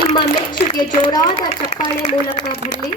ನಿಮ್ಮ ಮೆಚ್ಚುಗೆ ಜೋರಾದ ಚಪ್ಪಾಳೆ ಮೂಲಕ ಬರಲಿ.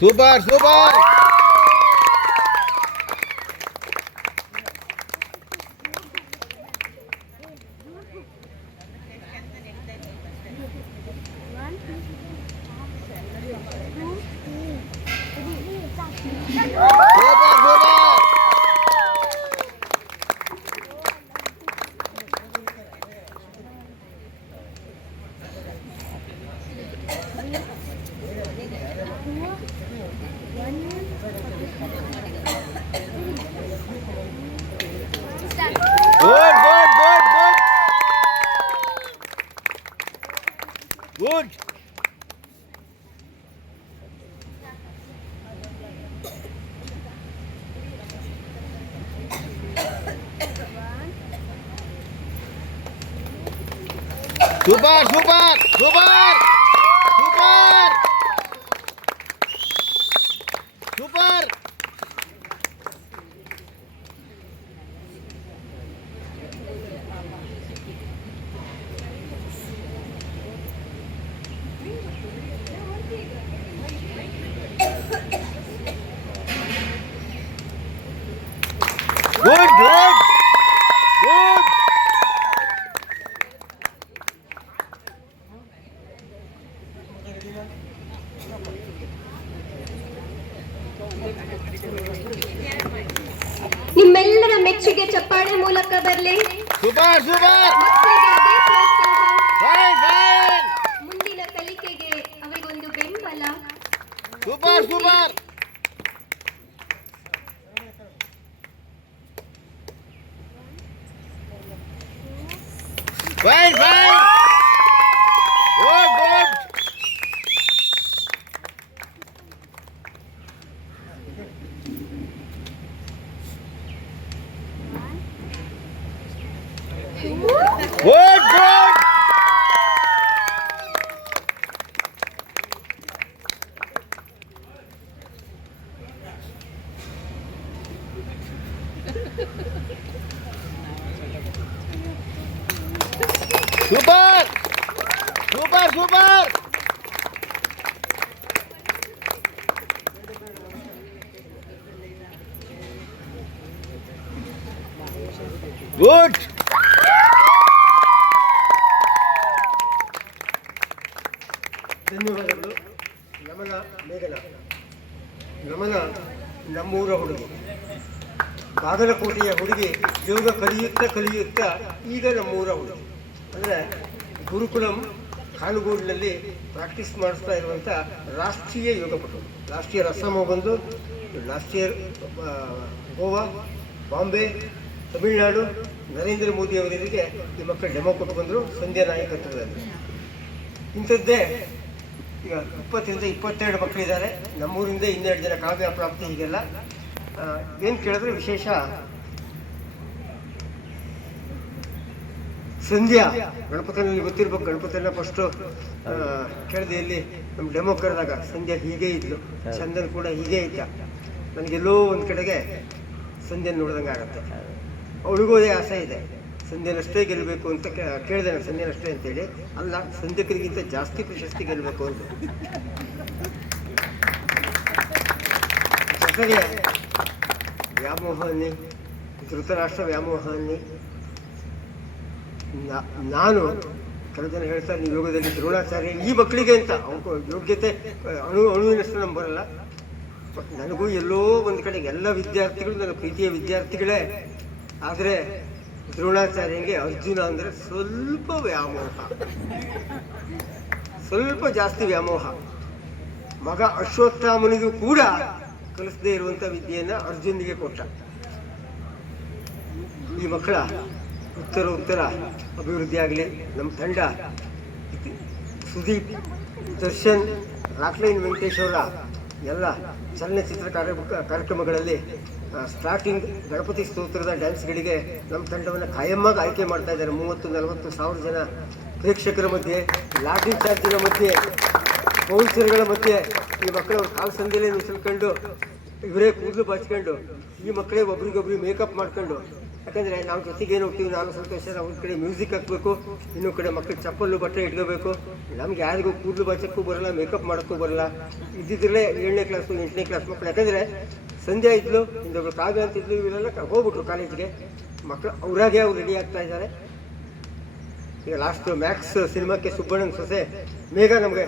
Super super. Good. Super, super, super, super, super. Good, good, good. ನಿಮ್ಮೆಲ್ಲರ ಮೆಚ್ಚುಗೆ ಚಪ್ಪಾಳೆ ಮೂಲಕ ಬರಲಿ. Super super. ಮುಂದಿನ ಕಲಿಕೆಗೆ ಅವರಿಗೊಂದು ಬೆಂಬಲ. Super super. Fine, fine. Good, good. Good, good. Super! Super, super! Good! ಧನ್ಯವಾದಗಳು. ನಮನ ಮೇಘನ. ನಮನ ನಮ್ಮೂರ ಹುಡುಗಿ, ಬಾಗಲಕೋಟೆಯ ಹುಡುಗಿ. ಯೋಗ ಕಲಿಯುತ್ತಾ ಈಗ ನಮ್ಮೂರ ಹುಡುಗಿ. ಅಂದರೆ ಗುರುಕುಲಂ ಹಾಲುಗೋಡಿನಲ್ಲಿ ಪ್ರಾಕ್ಟೀಸ್ ಮಾಡಿಸ್ತಾ ಇರುವಂಥ ರಾಷ್ಟ್ರೀಯ ಯೋಗಪಟು. ಲಾಸ್ಟ್ ಇಯರ್ ಅಸ್ಸಾಂ ಬಂದು, ಲಾಸ್ಟ್ ಇಯರ್ ಗೋವಾ, ಬಾಂಬೆ, ತಮಿಳುನಾಡು, ನರೇಂದ್ರ ಮೋದಿ ಅವರಿಗೆ ಈ ಮಕ್ಕಳು ಡೆಮೋ ಕೊಟ್ಟು ಬಂದರು ಸಂಧ್ಯಾ ನಾಯಕತ್ವದಲ್ಲಿ. ಇಂಥದ್ದೇ ಈಗ 20-22 ಮಕ್ಕಳಿದ್ದಾರೆ. ನಮ್ಮೂರಿಂದ 12 ಜನ ಕಾವ್ಯ ಪ್ರಾಪ್ತಿ. ಹೀಗೆಲ್ಲ ಏನು ಕೇಳಿದ್ರೆ ವಿಶೇಷ, ಸಂಧ್ಯಾ ಗಣಪತಿನಲ್ಲಿ ಗೊತ್ತಿರ್ಬೇಕು. ಗಣಪತಿಯನ್ನ ಫಸ್ಟು ಕೆಳದಿಯಲ್ಲಿ ನಮ್ಮ ಡೆಮೋ ಕರೆದಾಗ ಸಂಧ್ಯಾ ಹೀಗೆ ಇದ್ಲು, ಚಂದನ್ ಕೂಡ ಹೀಗೆ ಇದ್ದ. ನನಗೆಲ್ಲೋ ಒಂದು ಕಡೆಗೆ ಸಂಧ್ಯನ ನೋಡ್ದಂಗೆ ಆಗುತ್ತೆ. ಅವಳಿಗೂ ಅದೇ ಆಸೆ ಇದೆ, ಸಂಧ್ಯನಷ್ಟೇ ಗೆಲ್ಲಬೇಕು ಅಂತ ಕೇಳಿದೆ ನಾನು, ಸಂಧ್ಯನಷ್ಟೇ ಅಂತೇಳಿ. ಅಲ್ಲ, ಸಂಧ್ಯಕರಿಗಿಂತ ಜಾಸ್ತಿ ಪ್ರಶಸ್ತಿ ಗೆಲ್ಲಬೇಕು ಅಂತ. ಜೊತೆಗೆ ವ್ಯಾಮೋಹಾನ್ನಿ, ಧೃತರಾಷ್ಟ್ರ ವ್ಯಾಮೋಹಾನ್ನಿ. ನಾನು ಕೆಲವು ಜನ ಹೇಳ್ತಾರೆ ನೀವು ಯೋಗದಲ್ಲಿ ದ್ರೋಣಾಚಾರ್ಯ ಈ ಮಕ್ಕಳಿಗೆ ಅಂತ, ಅವನು ಯೋಗ್ಯತೆ ಅಣುವಿನಷ್ಟು ನಮ್ಗೆ ಬರಲ್ಲ. ಬಟ್ ನನಗೂ ಎಲ್ಲೋ ಒಂದು ಕಡೆಗೆ ಎಲ್ಲ ವಿದ್ಯಾರ್ಥಿಗಳು ನನ್ನ ಪ್ರೀತಿಯ ವಿದ್ಯಾರ್ಥಿಗಳೇ. ಆದರೆ ದ್ರೋಣಾಚಾರ್ಯಂಗೆ ಅರ್ಜುನ ಅಂದರೆ ಸ್ವಲ್ಪ ವ್ಯಾಮೋಹ, ಸ್ವಲ್ಪ ಜಾಸ್ತಿ ವ್ಯಾಮೋಹ. ಮಗ ಅಶ್ವತ್ಥಾಮನಿಗೂ ಕೂಡ ಕಲಿಸದೇ ಇರುವಂಥ ವಿದ್ಯೆಯನ್ನು ಅರ್ಜುನಿಗೆ ಕೊಟ್ಟ. ಈ ಮಕ್ಕಳ ಉತ್ತರ ಅಭಿವೃದ್ಧಿ ಆಗಲಿ. ನಮ್ಮ ತಂಡ ಸುದೀಪ್, ದರ್ಶನ್, ರಾಕ್ಲೈನ್ ವೆಂಕಟೇಶ್ ಅವರ ಎಲ್ಲ ಚಲನಚಿತ್ರ ಕಾರ್ಯಕ್ರಮಗಳಲ್ಲಿ ಸ್ಟಾರ್ಟಿಂಗ್ ಗಣಪತಿ ಸ್ತೋತ್ರದ ಡ್ಯಾನ್ಸ್ಗಳಿಗೆ ನಮ್ಮ ತಂಡವನ್ನು ಕಾಯಮ್ಮಾಗಿ ಆಯ್ಕೆ ಮಾಡ್ತಾ ಇದ್ದಾರೆ. 30-40 ಸಾವಿರ ಜನ ಪ್ರೇಕ್ಷಕರ ಮಧ್ಯೆ, ಲಾಠಿ ಚಾರ್ಜಿನ ಮಧ್ಯೆ, ಪೌಲ್ಸರ್ಗಳ ಮಧ್ಯೆ ಈ ಮಕ್ಕಳು ಕಾಲು ಸಂದಿಲೇ ನುಸುಳ್ಕೊಂಡು, ಇವರೇ ಕೂದಲು ಬಾಚ್ಕೊಂಡು, ಈ ಮಕ್ಕಳೇ ಒಬ್ರಿಗೊಬ್ರಿಗೆ ಮೇಕಪ್ ಮಾಡ್ಕೊಂಡು. ಯಾಕಂದರೆ ನಾವು ಜೊತೆಗೆ ಏನು ಹೋಗ್ತೀವಿ, ನಾನು ಸಂತೋಷ, ಒಂದು ಕಡೆ ಮ್ಯೂಸಿಕ್ ಹಾಕಬೇಕು, ಇನ್ನೊಂದು ಕಡೆ ಮಕ್ಕಳು ಚಪ್ಪಲು ಬಟ್ಟೆ ಇಟ್ಕೋಬೇಕು. ನಮ್ಗೆ ಯಾರಿಗೂ ಕೂದಲು ಬಾಚಕ್ಕೂ ಬರಲ್ಲ, ಮೇಕಪ್ ಮಾಡೋಕ್ಕೂ ಬರಲ್ಲ. ಇದ್ದಿದ್ರಲ್ಲೇ 7ನೇ ಕ್ಲಾಸು 8ನೇ ಕ್ಲಾಸ್ ಮಕ್ಕಳು. ಯಾಕಂದರೆ ಸಂಧ್ಯಾ ಇದ್ಲು, ಇನ್ನೊಬ್ರು ಕಾವ್ಯ ಅಂತಿದ್ಲು, ಇವರೆಲ್ಲ ಹೋಗ್ಬಿಟ್ರು ಕಾಲೇಜಿಗೆ. ಮಕ್ಕಳು ಅವರಾಗೆ ಅವ್ರು ರೆಡಿ ಆಗ್ತಾ ಇದ್ದಾರೆ. ಈಗ ಲಾಸ್ಟ್ ಮ್ಯಾಕ್ಸ್ ಸಿನಿಮಾಕ್ಕೆ ಸುಬ್ಬಣ್ಣನ ಸೊಸೆ ಮೇಘ ನಮಗೆ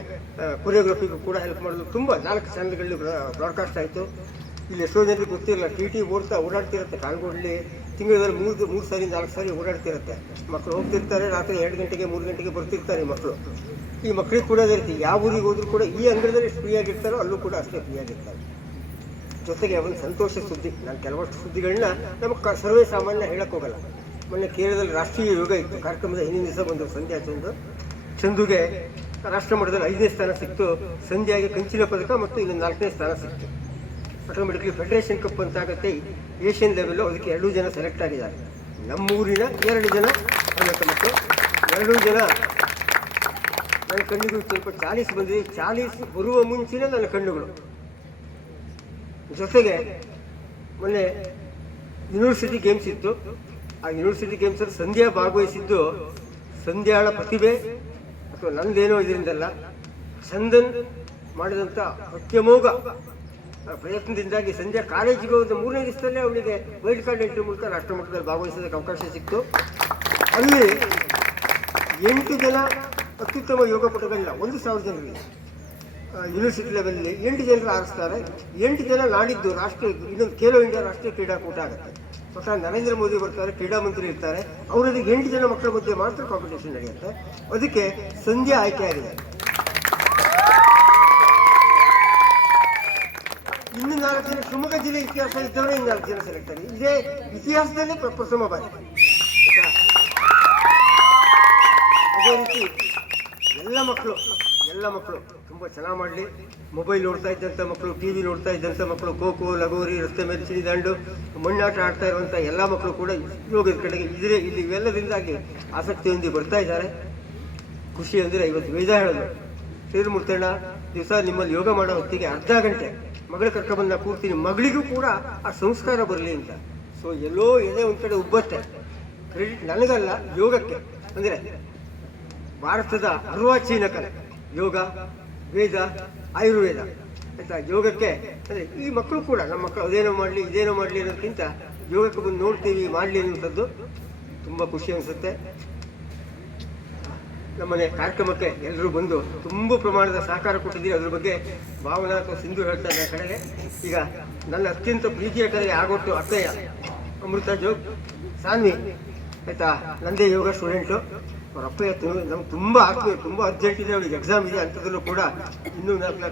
ಕೊರಿಯೋಗ್ರಫಿಗೂ ಕೂಡ ಹೆಲ್ಪ್ ಮಾಡೋದು. ತುಂಬ 4 ಚಾನಲ್ಗಳಲ್ಲಿ ಬ್ರಾಡ್ಕಾಸ್ಟ್ ಆಯಿತು. ಇಲ್ಲಿ ಎಷ್ಟೋ ಜನರಿಗೆ ಗೊತ್ತಿರಲ್ಲ, ಟಿ ಓಡಾಡ್ತಿರುತ್ತೆ ಕಾಲ್ಗೋಡಲ್ಲಿ. ತಿಂಗಳಲ್ಲಿ 3 ಸಾರಿ 4 ಸಾರಿ ಓಡಾಡ್ತಿರುತ್ತೆ. ಮಕ್ಕಳು ಹೋಗ್ತಿರ್ತಾರೆ, ರಾತ್ರಿ 2 ಗಂಟೆಗೆ 3 ಗಂಟೆಗೆ ಬರ್ತಿರ್ತಾರೆ ಮಕ್ಕಳು. ಈ ಮಕ್ಕಳಿಗೆ ಕೂಡ ಅದೇ ರೀತಿ, ಯಾವ ಊರಿಗೆ ಹೋದ್ರೂ ಕೂಡ ಈ ಅಂಗಡಿಯಲ್ಲಿ ಎಷ್ಟು ಫ್ರೀಯಾಗಿರ್ತಾರೋ ಅಲ್ಲೂ ಕೂಡ ಅಷ್ಟೇ ಫ್ರೀಯಾಗಿರ್ತಾರೆ. ಜೊತೆಗೆ ಒಂದು ಸಂತೋಷ ಸುದ್ದಿ, ನಾನು ಕೆಲವಷ್ಟು ಸುದ್ದಿಗಳನ್ನ ನಮಗೆ ಸರ್ವೇ ಸಾಮಾನ್ಯ ಹೇಳಕ್ಕೆ ಹೋಗಲ್ಲ. ಮೊನ್ನೆ ಕೇರಳದಲ್ಲಿ ರಾಷ್ಟ್ರೀಯ ಯೋಗ ಇತ್ತು, ಕಾರ್ಯಕ್ರಮದ ಹಿಂದಿನ ದಿವಸ ಬಂದು ಸಂಧ್ಯಾ ಚಂದುಗೆ ರಾಷ್ಟ್ರಮಟ್ಟದಲ್ಲಿ 5ನೇ ಸ್ಥಾನ ಸಿಕ್ತು. ಸಂಧ್ಯಾಗೆ ಕಂಚಿನ ಪದಕ ಮತ್ತು ಇನ್ನೊಂದು 4ನೇ ಸ್ಥಾನ ಸಿಕ್ತು. ಆಟೋಮೆಟಿಕ್ಲಿ ಫೆಡರೇಷನ್ ಕಪ್ ಅಂತ ಆಗುತ್ತೆ, ಏಷ್ಯನ್ ಲೆವೆಲ್ಲು. ಅದಕ್ಕೆ 2 ಜನ ಸೆಲೆಕ್ಟ್ ಆಗಿದ್ದಾರೆ. ನಮ್ಮೂರಿನ 2 ಜನ ಅನೇಕ ಮಕ್ಕಳು, 2 ಜನ ನನ್ನ ಕಣ್ಣಿಗೂ ಸ್ವಲ್ಪ 40 ಬಂದಿದೆ. 40 ಬರುವ ಮುಂಚಿನ ನನ್ನ ಕಣ್ಣುಗಳು. ಜೊತೆಗೆ ಮೊನ್ನೆ ಯೂನಿವರ್ಸಿಟಿ ಗೇಮ್ಸ್ ಇತ್ತು. ಆ ಯೂನಿವರ್ಸಿಟಿ ಗೇಮ್ಸಲ್ಲಿ ಸಂಧ್ಯಾ ಭಾಗವಹಿಸಿದ್ದು ಸಂಧ್ಯಾಳ ಪ್ರತಿಭೆ ಅಥವಾ ನಂದೇನೋ ಇದರಿಂದಲ್ಲ, ಚಂದನ್ ಮಾಡಿದಂಥ ಅತ್ಯಮೋಘ ಪ್ರಯತ್ನದಿಂದಾಗಿ ಸಂಧ್ಯಾ ಕಾಲೇಜಿಗೆ ಹೋದ 3ನೇ ದಿವಸದಲ್ಲೇ ಅವಳಿಗೆ ವೈಲ್ಡ್ ಕಾರ್ಡ್ ಎಂಟ್ರಿ ಮೂಲಕ ರಾಷ್ಟ್ರಮಟ್ಟದಲ್ಲಿ ಭಾಗವಹಿಸೋದಕ್ಕೆ ಅವಕಾಶ ಸಿಕ್ತು. ಅಲ್ಲಿ 8 ಜನ ಅತ್ಯುತ್ತಮ ಯೋಗಪಟುಗಳನ್ನ 1,000 ಜನರಿಗೆ ಯೂನಿವರ್ಸಿಟಿ ಲೆವೆಲಲ್ಲಿ 8 ಜನರು ಆರಿಸ್ತಾರೆ. 8 ಜನ ನಾಡಿದ್ದು ಇನ್ನೊಂದು ಖೇಲೋ ಇಂಡಿಯಾ ರಾಷ್ಟ್ರೀಯ ಕ್ರೀಡಾಕೂಟ ಆಗುತ್ತೆ. ಸ್ವತಃ ನರೇಂದ್ರ ಮೋದಿ ಬರ್ತಾರೆ, ಕ್ರೀಡಾ ಮಂತ್ರಿ ಇರ್ತಾರೆ. ಅವರಲ್ಲಿ 8 ಜನ ಮಕ್ಕಳ ಮಧ್ಯೆ ಮಾತ್ರ ಕಾಂಪಿಟೇಷನ್ ನಡೆಯುತ್ತೆ. ಅದಕ್ಕೆ ಸಂಧ್ಯಾ ಆಯ್ಕೆ ಆಗಿದೆ. ಇನ್ನು 4 ಜನ ಶಿವಮೊಗ್ಗ ಜಿಲ್ಲೆ ಇತಿಹಾಸ ಇದ್ದವರೇ ಇನ್ನು 4 ಜನ ಸೆಲೆಕ್ಟ್ ಆಗಿದೆ. ಇದೇ ಇತಿಹಾಸದಲ್ಲೇ ಪ್ರಥಮ ಬಾರಿ. ಅದೇ ರೀತಿ ಎಲ್ಲ ಮಕ್ಕಳು ತುಂಬ ಚೆನ್ನಾಗಿ ಮಾಡಲಿ. ಮೊಬೈಲ್ ನೋಡ್ತಾ ಇದ್ದಂಥ ಮಕ್ಕಳು, ಟಿ ವಿ ನೋಡ್ತಾ ಇದ್ದಂಥ ಮಕ್ಕಳು, ಖೋ-ಖೋ, ಲಗೋರಿ, ರಸ್ತೆ ಮೇಲೆ ಚಿಡಿದಾಂಡು, ಮಣ್ಣಾಟ ಆಡ್ತಾ ಇರುವಂಥ ಎಲ್ಲ ಮಕ್ಕಳು ಕೂಡ ಯೋಗದ ಕಡೆಗೆ ಇಲ್ಲಿ ಇವೆಲ್ಲದಿಂದಾಗಿ ಆಸಕ್ತಿ ಹೊಂದಿ ಬರ್ತಾ ಇದ್ದಾರೆ. ಖುಷಿ ಅಂದರೆ ಇವತ್ತು ವೇದ ಹೇಳೋದು, ಶ್ರೀಮೂರ್ತಣ್ಣ ದಿವಸ ನಿಮ್ಮಲ್ಲಿ ಯೋಗ ಮಾಡೋ ಹೊತ್ತಿಗೆ ಅರ್ಧ ಗಂಟೆ ಮಗಳ ಕರ್ಕೊಂಡ್ಬಂದು ಕೂರ್ತೀನಿ, ಮಗಳಿಗೂ ಕೂಡ ಆ ಸಂಸ್ಕಾರ ಬರಲಿ ಅಂತ. ಸೊ ಎಲ್ಲೋ ಎದೆ ಒಂದು ಕಡೆ ಉಬ್ಬತ್ತೆ. ಕ್ರೆಡಿಟ್ ನನಗಲ್ಲ, ಯೋಗಕ್ಕೆ. ಅಂದರೆ ಭಾರತದ ಅರ್ವಾಚೀನ ಕಲೆ ಯೋಗ, ವೇದ, ಆಯುರ್ವೇದ ಆಯಿತಾ. ಯೋಗಕ್ಕೆ ಅಂದರೆ ಈ ಮಕ್ಕಳು ಕೂಡ, ನಮ್ಮ ಮಕ್ಕಳು ಅದೇನೋ ಮಾಡಲಿ ಇದೇನೋ ಮಾಡಲಿ ಅನ್ನೋದಕ್ಕಿಂತ ಯೋಗಕ್ಕೆ ಬಂದು ನೋಡ್ತೀವಿ ಮಾಡಲಿ ಅನ್ನೋಂಥದ್ದು ತುಂಬ ಖುಷಿ ಅನಿಸುತ್ತೆ. ನಮ್ಮನೆ ಕಾರ್ಯಕ್ರಮಕ್ಕೆ ಎಲ್ಲರೂ ಬಂದು ತುಂಬ ಪ್ರಮಾಣದ ಸಹಕಾರ ಕೊಟ್ಟಿದ್ದೀರಿ. ಅದ್ರ ಬಗ್ಗೆ ಭಾವನಾ ಅಥವಾ ಸಿಂಧು ಹೇಳ್ತಾ ಇದ್ದಾರೆ ಕಡೆಗೆ. ಈಗ ನನ್ನ ಅತ್ಯಂತ ಪ್ರೀತಿಯ ಕಡೆಗೆ ಆಗೊಟ್ಟು ಅಕ್ಕಯ್ಯ ಅಮೃತ ಜೋಗ್ ಸಾನ್ವಿ ಆಯಿತಾ, ನಂದೇ ಯೋಗ ಸ್ಟೂಡೆಂಟು. ಅವ್ರ ಅಪ್ಪಯ್ಯ ನಮ್ಗೆ ತುಂಬ ಆತ್ಮೀಯ, ತುಂಬ ಅರ್ಜೆಂಟ್ ಇದೆ, ಅವಳಿಗೆ ಎಕ್ಸಾಮ್ ಇದೆ. ಅಂಥದ್ರಲ್ಲೂ ಕೂಡ ಇನ್ನೂ 4